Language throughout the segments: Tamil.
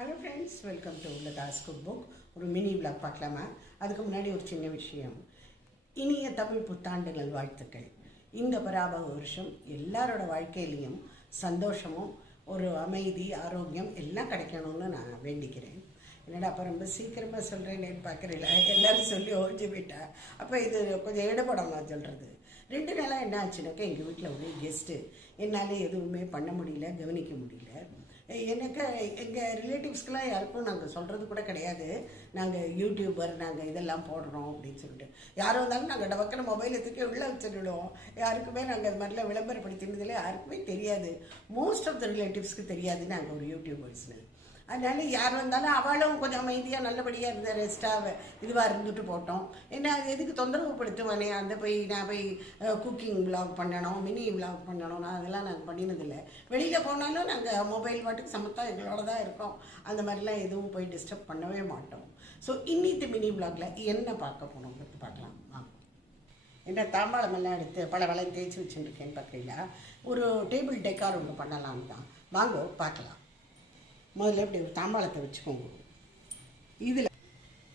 Hello friends, welcome to Latha's cook book. ஒரு மினி விளாக் பார்க்கலாமா? அதுக்கு முன்னாடி ஒரு சின்ன விஷயம். இனிய தமிழ் புத்தாண்டுகள் வாழ்த்துக்கள். இந்த பராபக வருஷம் எல்லாரோட வாழ்க்கையிலையும் சந்தோஷமும் ஒரு அமைதி, ஆரோக்கியம் எல்லாம் கிடைக்கணும்னு நான் வேண்டிக்கிறேன். என்னடா அப்போ ரொம்ப சீக்கிரமாக சொல்கிறேன்னு பார்க்குறீங்களா? எல்லோரும் சொல்லி ஓய்ஞ்சு போயிட்டா. அப்போ இது கொஞ்சம் ஈடுபடலாம் சொல்கிறது. 2 நாளாக என்ன ஆச்சுனாக்கா, எங்கள் வீட்டில் ஒரு கெஸ்ட்டு. என்னால் எதுவுமே பண்ண முடியல, கவனிக்க முடியல. எனக்கு எங்கள் ரிலேட்டிவ்ஸ்க்கெலாம் யாருக்கும் நாங்கள் சொல்கிறது கூட கிடையாது. நாங்கள் யூடியூபர், நாங்கள் இதெல்லாம் போடுறோம் அப்படின்னு சொல்லிட்டு. யாரும் வந்தாலும் நாங்கள் டபக்கில் மொபைலை தூக்கி உள்ளே வச்சுடுவோம். யாருக்குமே நாங்கள் அது மாதிரிலாம் விளம்பரப்படுத்தினதில் யாருக்குமே தெரியாது. மோஸ்ட் ஆஃப் த ரிலேட்டிவ்ஸ்க்கு தெரியாது நாங்கள் ஒரு யூடியூபர்ஸ்னு. அதனால யார் வந்தாலும் அவளும் கொஞ்சம் அமைதியாக நல்லபடியாக இருந்த ரெஸ்ட்டாக இதுவாக இருந்துட்டு போட்டோம். ஏன்னா அது எதுக்கு தொந்தரவு படுத்துவானே, அந்த நான் போய் குக்கிங் விளாக் பண்ணணும், மினி விளாக் பண்ணணும், அதெல்லாம் நாங்கள் பண்ணினதில்லை. வெளியில் போனாலும் நாங்கள் மொபைல் பாட்டுக்கு சமத்தாக எங்களோட தான் இருக்கோம். அந்த மாதிரிலாம் எதுவும் போய் டிஸ்டர்ப் பண்ணவே மாட்டோம். ஸோ இன்னித்து மினி விளாகில் என்ன பார்க்க போனோம் பார்க்கலாம். என்ன தாம்பாளமெல்லாம் எடுத்து பல வளையம் தேய்ச்சி வச்சுருக்கேன்னு பார்க்குறீங்களா? ஒரு டேபிள் டெக்கார் ஒன்று பண்ணலான்னு தான். வாங்க பார்க்கலாம். முதல்ல இப்படி ஒரு தாம்பாளத்தை வச்சுக்கோங்க. இதில்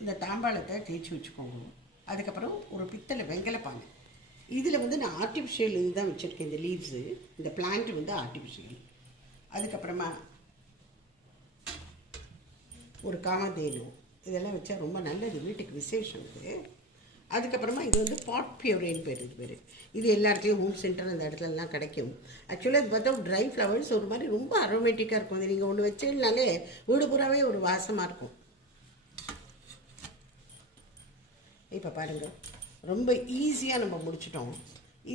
இந்த தாம்பாளத்தை தேய்ச்சி வச்சுக்கோங்க. அதுக்கப்புறம் ஒரு பித்தளை வெங்கல பானை. இதில் நான் ஆர்டிஃபிஷியல் இது தான் வச்சுருக்கேன். இந்த லீவ்ஸு, இந்த பிளான்ட் ஆர்டிஃபிஷியல். அதுக்கப்புறமா ஒரு காமதேனு, இதெல்லாம் வச்சா ரொம்ப நல்லது, வீட்டுக்கு விசேஷம் இது. அதுக்கப்புறமா இது பாட் பியூரேன்னு பேர். இது பேர் இது எல்லாருக்கையும் ஹோம் சென்டர் அந்த இடத்துலலாம் கிடைக்கும். ஆக்சுவலாக இது பார்த்தா ட்ரை ஃப்ளவர்ஸ் ஒரு மாதிரி ரொம்ப அரோமேட்டிக்காக இருக்கும். அது நீங்கள் ஒன்று வச்சீங்கனாலே வீடு பூராவே ஒரு வாசமாக இருக்கும். இப்போ பாருங்கள், ரொம்ப ஈஸியாக நம்ம முடிச்சிட்டோம்.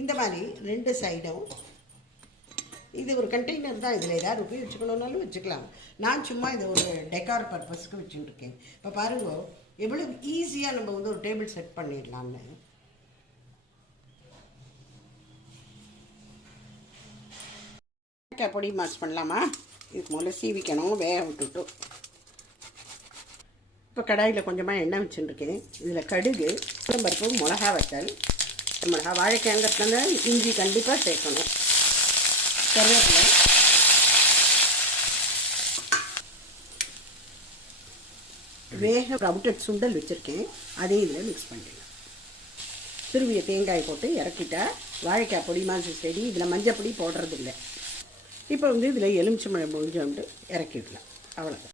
இந்த மாதிரி 2 சைடும் இது ஒரு கண்டெய்னர் தான். இதில் ஏதாவது உபயோகிச்சுக்கணுன்னாலும் வச்சுக்கலாம். நான் சும்மா இதை ஒரு டெக்கார் பர்பஸ்க்கு வச்சுட்டுருக்கேன். இப்போ பாருங்க எவ்வளோ ஈஸியாக நம்ம ஒரு டேபிள் செட் பண்ணிடலான்னு. பொடி மாஸ் பண்ணலாமா? இதுக்கு முதல்ல சீவிக்கணும், வேக விட்டுட்டு. இப்போ கடாயில் கொஞ்சமாக எண்ணெய் வச்சுருக்கேன். இதில் கடுகு, பருப்பு, மிளகா வத்தல், மிளகா, வாழைக்காய்ங்கிறதுனால இஞ்சி கண்டிப்பாக சேர்க்கணும், கருவேப்பிலை, வேக ரவுட்டட் சுண்டல் வச்சுருக்கேன், அதையும் இதில் மிக்ஸ் பண்ணிடலாம். துருவிய தேங்காய் போட்டு இறக்கிட்டா வாழைக்காய் பொடி மாதிரி சரி. இதில் மஞ்சள் பொடி போடுறதில்லை. இப்போ இதில் எலுமிச்சம்பழம் கொஞ்சோண்டு இறக்கிடலாம். அவ்வளோதான்.